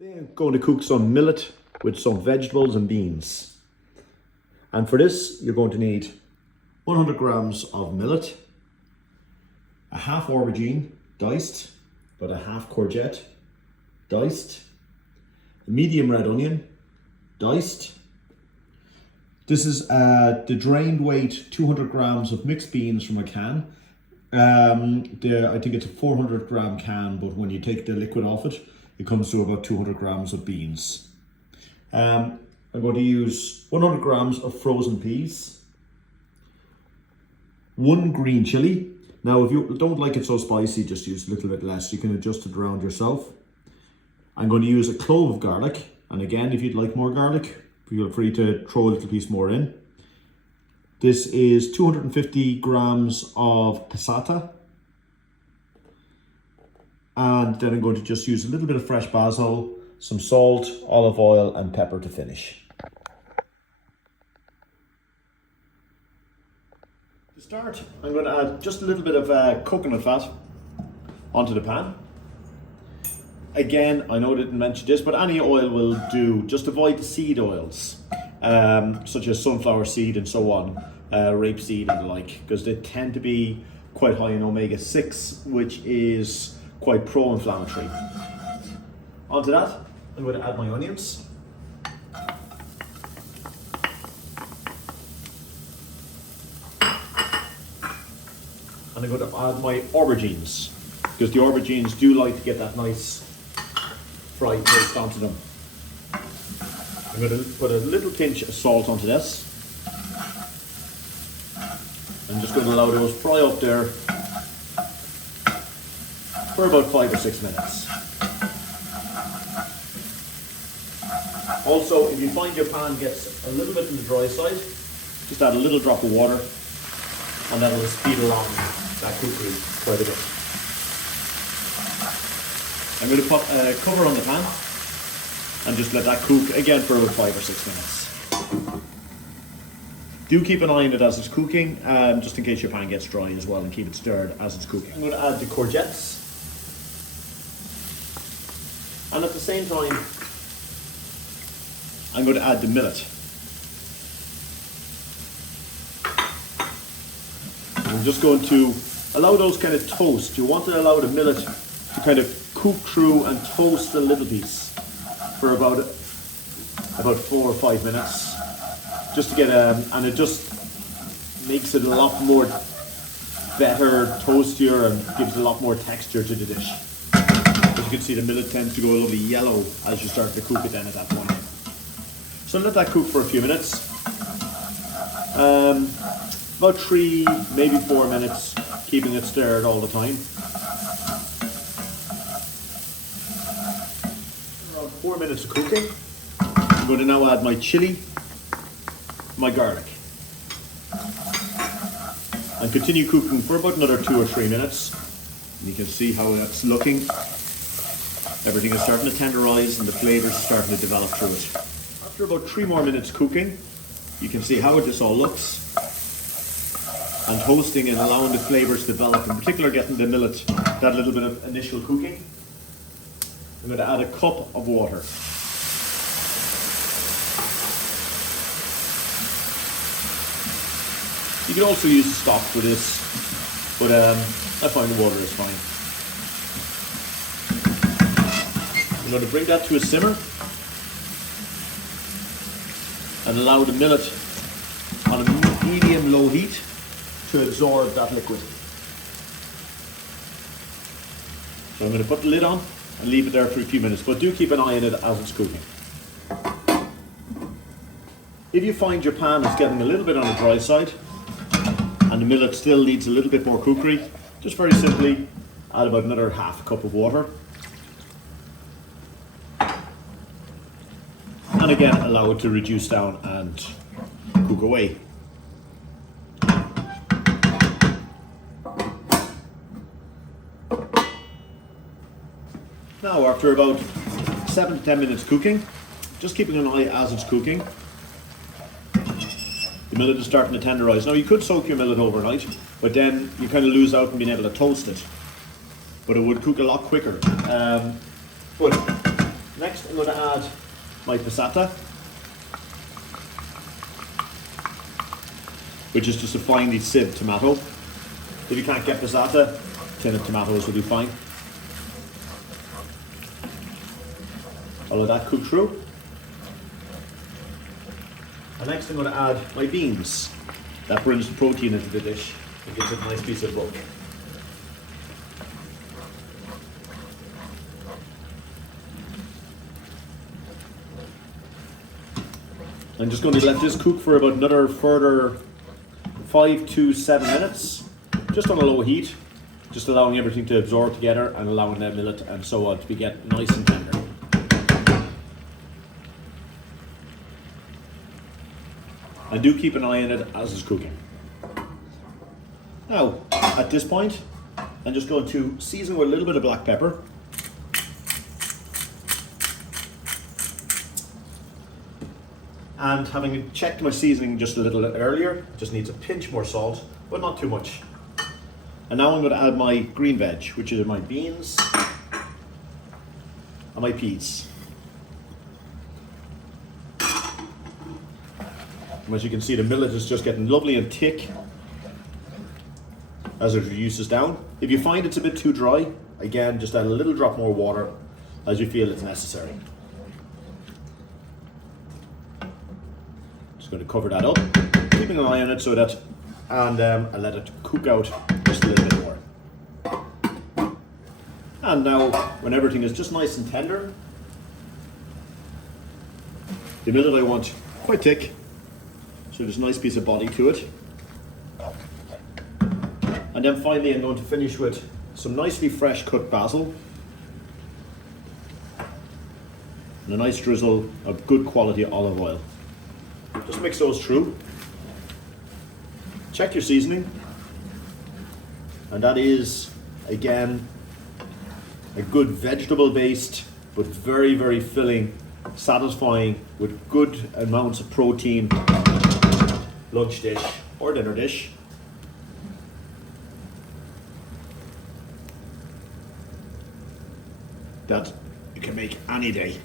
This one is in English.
Today I'm going to cook some millet with some vegetables and beans. And for this, you're going to need 100 grams of millet, a half aubergine diced, about a half courgette diced, a medium red onion diced. This is the drained weight 200 grams of mixed beans from a can. I think it's a 400 gram can, but when you take the liquid off it, it comes to about 200 grams of beans. I'm going to use 100 grams of frozen peas, 1 green chili. Now, if you don't like it so spicy, just use a little bit less. You can adjust it around yourself. I'm going to use a clove of garlic. And again, if you'd like more garlic, feel free to throw a little piece more in. This is 250 grams of passata. And then I'm going to just use a little bit of fresh basil, some salt, olive oil and pepper to finish. To start, I'm going to add just a little bit of coconut fat onto the pan. Again, I know I didn't mention this, but any oil will do. Just avoid the seed oils, such as sunflower seed and so on, rapeseed and the like, because they tend to be quite high in omega-6, which is quite pro-inflammatory. Onto that, I'm going to add my onions. And I'm going to add my aubergines, because the aubergines do like to get that nice fried taste onto them. I'm going to put a little pinch of salt onto this. I'm just going to allow those fry up there for about 5 or 6 minutes. Also, if you find your pan gets a little bit on the dry side, just add a little drop of water and that will speed along that cookery quite a bit. I'm going to put a cover on the pan and just let that cook again for about 5 or 6 minutes. Do keep an eye on it as it's cooking, just in case your pan gets dry as well, and keep it stirred as it's cooking. I'm going to add the courgettes. And at the same time, I'm going to add the millet. I'm just going to allow those kind of toast. You want to allow the millet to kind of cook through and toast a little piece for about 4 or 5 minutes, just to get and it just makes it a lot more better, toastier, and gives a lot more texture to the dish. As you can see, the millet tends to go a lovely yellow as you start to cook it then at that point. So let that cook for a few minutes. About 3, maybe 4 minutes, keeping it stirred all the time. Around 4 minutes of cooking, I'm going to now add my chili, my garlic, and continue cooking for about another 2 or 3 minutes. And you can see how that's looking. Everything is starting to tenderize and the flavors are starting to develop through it. After about 3 more minutes cooking, you can see how this all looks. And toasting and allowing the flavors to develop, in particular getting the millet that little bit of initial cooking. I'm going to add a cup of water. You can also use stock for this, but I find the water is fine. I'm going to bring that to a simmer and allow the millet on a medium-low heat to absorb that liquid. So I'm going to put the lid on and leave it there for a few minutes, but do keep an eye on it as it's cooking. If you find your pan is getting a little bit on the dry side and the millet still needs a little bit more cookery, just very simply add about another half cup of water. And again, allow it to reduce down and cook away. Now, after about 7 to 10 minutes cooking, just keeping an eye as it's cooking, the millet is starting to tenderize. Now, you could soak your millet overnight, but then you kind of lose out on being able to toast it. But it would cook a lot quicker. But Next, I'm going to add my passata, which is just a finely sieved tomato. If you can't get passata, a tin of tomatoes will be fine. I'll let that cook through. And next I'm going to add my beans. That brings the protein into the dish and gives it a nice piece of bulk. I'm just going to let this cook for about another further 5 to 7 minutes, just on a low heat, just allowing everything to absorb together and allowing the millet and so on to get nice and tender. And do keep an eye on it as it's cooking. Now, at this point, I'm just going to season with a little bit of black pepper. And having checked my seasoning just a little bit earlier, just needs a pinch more salt, but not too much. And now I'm going to add my green veg, which are my beans and my peas. And as you can see, the millet is just getting lovely and thick as it reduces down. If you find it's a bit too dry, again, just add a little drop more water as you feel it's necessary. Going to cover that up, keeping an eye on it so that, and I'll let it cook out just a little bit more. And now, when everything is just nice and tender, the millet I want quite thick, so there's a nice piece of body to it. And then finally I'm going to finish with some nicely fresh cut basil and a nice drizzle of good quality olive oil. Just mix those through. Check your seasoning. And that is, again, a good vegetable based, but very, very filling, satisfying, with good amounts of protein lunch dish or dinner dish. That you can make any day.